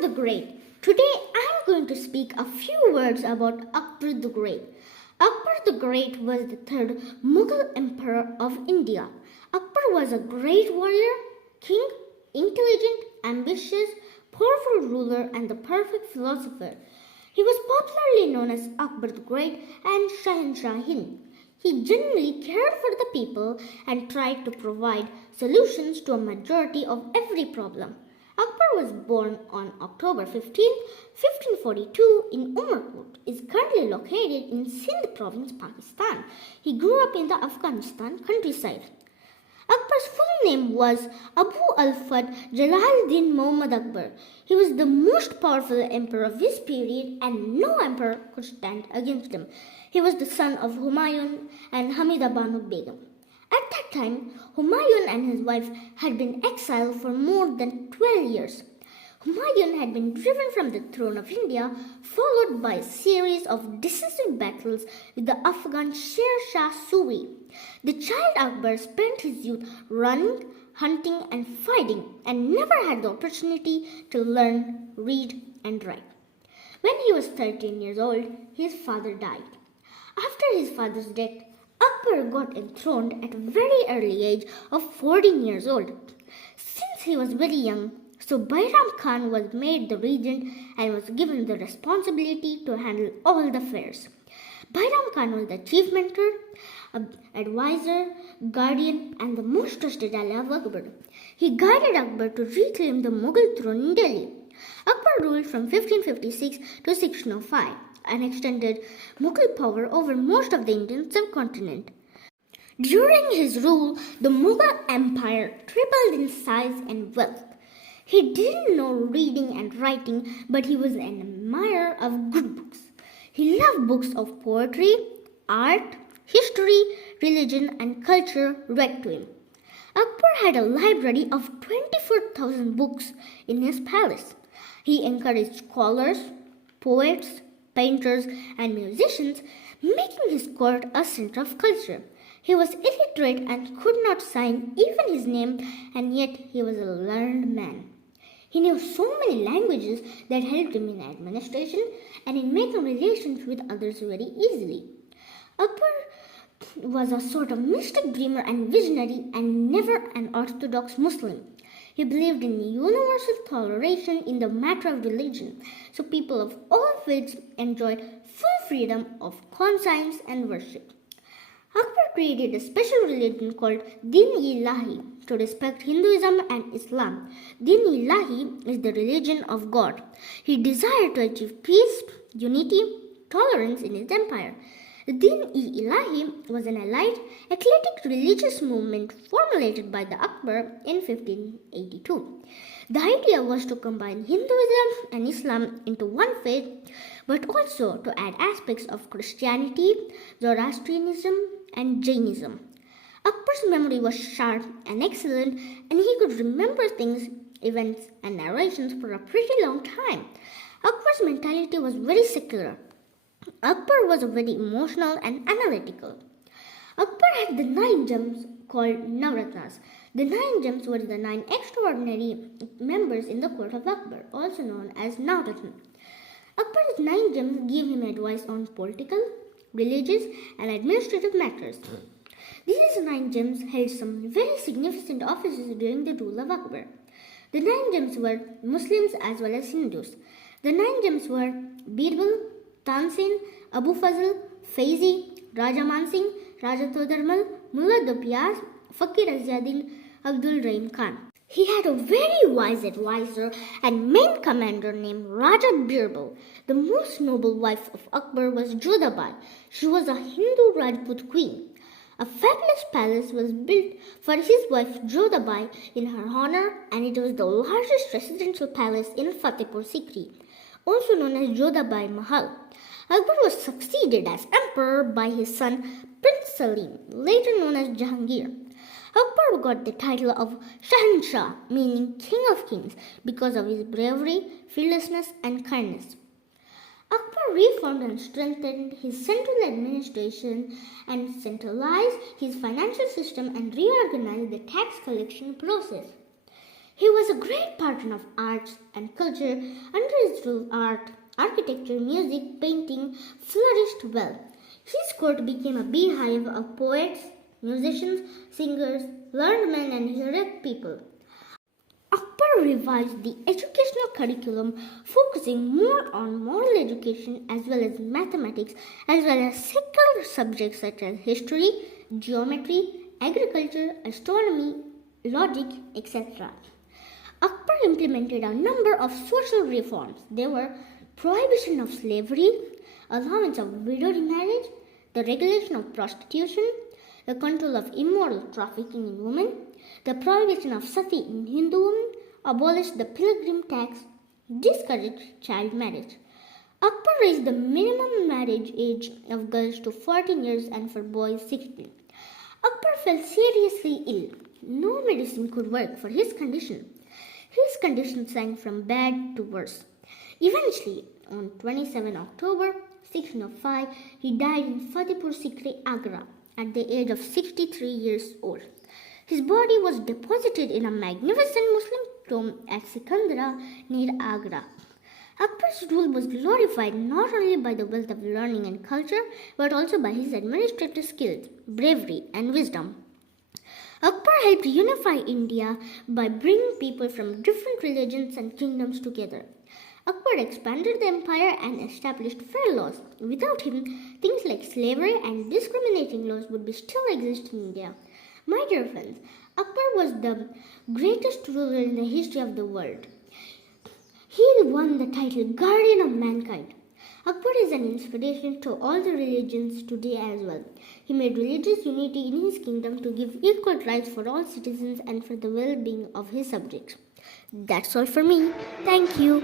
the Great. Today I am going to speak a few words about Akbar the Great. Akbar the Great was the third Mughal emperor of India. Akbar was a great warrior, king, intelligent, ambitious, powerful ruler, and the perfect philosopher. He was popularly known as Akbar the Great and Shahenshah Hind. He genuinely cared for the people and tried to provide solutions to a majority of every problem. Akbar was born on October 15, 1542 in Umarkot. Is currently located in Sindh province, Pakistan. He grew up in the Afghanistan countryside. Akbar's full name was Abu al-Fath Jalaluddin Muhammad Akbar. He was the most powerful emperor of his period and no emperor could stand against him. He was the son of Humayun and Hamida Banu Begum. At that time, Humayun and his wife had been exiled for more than 12 years. Humayun had been driven from the throne of India, followed by a series of decisive battles with the Afghan Sher Shah Suri. The child Akbar spent his youth running, hunting and fighting and never had the opportunity to learn, read and write. When he was 13 years old, his father died. After his father's death, Akbar got enthroned at a very early age of 14 years old. Since he was very young, so Bairam Khan was made the regent and was given the responsibility to handle all the affairs. Bairam Khan was the chief mentor, advisor, guardian and the most trusted ally of Akbar. He guided Akbar to reclaim the Mughal throne in Delhi. Akbar ruled from 1556 to 1605 and extended Mughal power over most of the Indian subcontinent. During his rule, the Mughal Empire tripled in size and wealth. He didn't know reading and writing, but he was an admirer of good books. He loved books of poetry, art, history, religion, and culture read to him. Akbar had a library of 24,000 books in his palace. He encouraged scholars, poets, painters, and musicians, making his court a center of culture. He was illiterate and could not sign even his name, and yet he was a learned man. He knew so many languages that helped him in administration and in making relations with others very easily. Akbar was a sort of mystic dreamer and visionary and never an orthodox Muslim. He believed in universal toleration in the matter of religion, so people of all faiths enjoyed full freedom of conscience and worship. Akbar created a special religion called Din-e-Ilahi to respect Hinduism and Islam. Din-e-Ilahi is the religion of God. He desired to achieve peace, unity, tolerance in his empire. The Din-e-Ilahi was an elite, eclectic religious movement formulated by the Akbar in 1582. The idea was to combine Hinduism and Islam into one faith, but also to add aspects of Christianity, Zoroastrianism, and Jainism. Akbar's memory was sharp and excellent, and he could remember things, events, and narrations for a pretty long time. Akbar's mentality was very secular. Akbar was very emotional and analytical. Akbar had the 9 gems called Navratnas. The 9 gems were the 9 extraordinary members in the court of Akbar, also known as Navratna. Akbar's 9 gems gave him advice on political, religious, and administrative matters. These 9 gems held some very significant offices during the rule of Akbar. The 9 gems were Muslims as well as Hindus. The 9 gems were Birbal, Tansin, Abu Fazl, Faizi, Raja Mansingh, Raja Todarmal, Mullah Dupias, Fakir Azizuddin, Abdul Rahim Khan. He had a very wise advisor and main commander named Raja Birbal. The most noble wife of Akbar was Jodhabai. She was a Hindu Rajput queen. A fabulous palace was built for his wife Jodhabai in her honor, and it was the largest residential palace in Fatehpur Sikri, also known as Jodhabai Mahal. Akbar was succeeded as emperor by his son Prince Salim, later known as Jahangir. Akbar got the title of Shahenshah, meaning King of Kings, because of his bravery, fearlessness, and kindness. Akbar reformed and strengthened his central administration and centralized his financial system and reorganized the tax collection process. He was a great patron of arts and culture. Under his rule, art, architecture, music, painting flourished well. His court became a beehive of poets, musicians, singers, learned men, and heroic people. Akbar revised the educational curriculum, focusing more on moral education as well as mathematics, as well as secular subjects such as history, geometry, agriculture, astronomy, logic, etc. Akbar implemented a number of social reforms. They were prohibition of slavery, allowance of widow remarriage, the regulation of prostitution, the control of immoral trafficking in women, the prohibition of sati in Hinduism, abolished the pilgrim tax, discouraged child marriage. Akbar raised the minimum marriage age of girls to 14 years and for boys 16. Akbar fell seriously ill. No medicine could work for his condition. His condition sank from bad to worse. Eventually, on 27 October 1605, he died in Fatehpur Sikri, Agra, at the age of 63 years old. His body was deposited in a magnificent Muslim tomb at Sikandra near Agra. Akbar's rule was glorified not only by the wealth of learning and culture, but also by his administrative skills, bravery, and wisdom. Akbar helped unify India by bringing people from different religions and kingdoms together. Akbar expanded the empire and established fair laws. Without him, things like slavery and discriminating laws would still exist in India. My dear friends, Akbar was the greatest ruler in the history of the world. He won the title Guardian of Mankind. Akbar is an inspiration to all the religions today as well. He made religious unity in his kingdom to give equal rights for all citizens and for the well-being of his subjects. That's all for me. Thank you.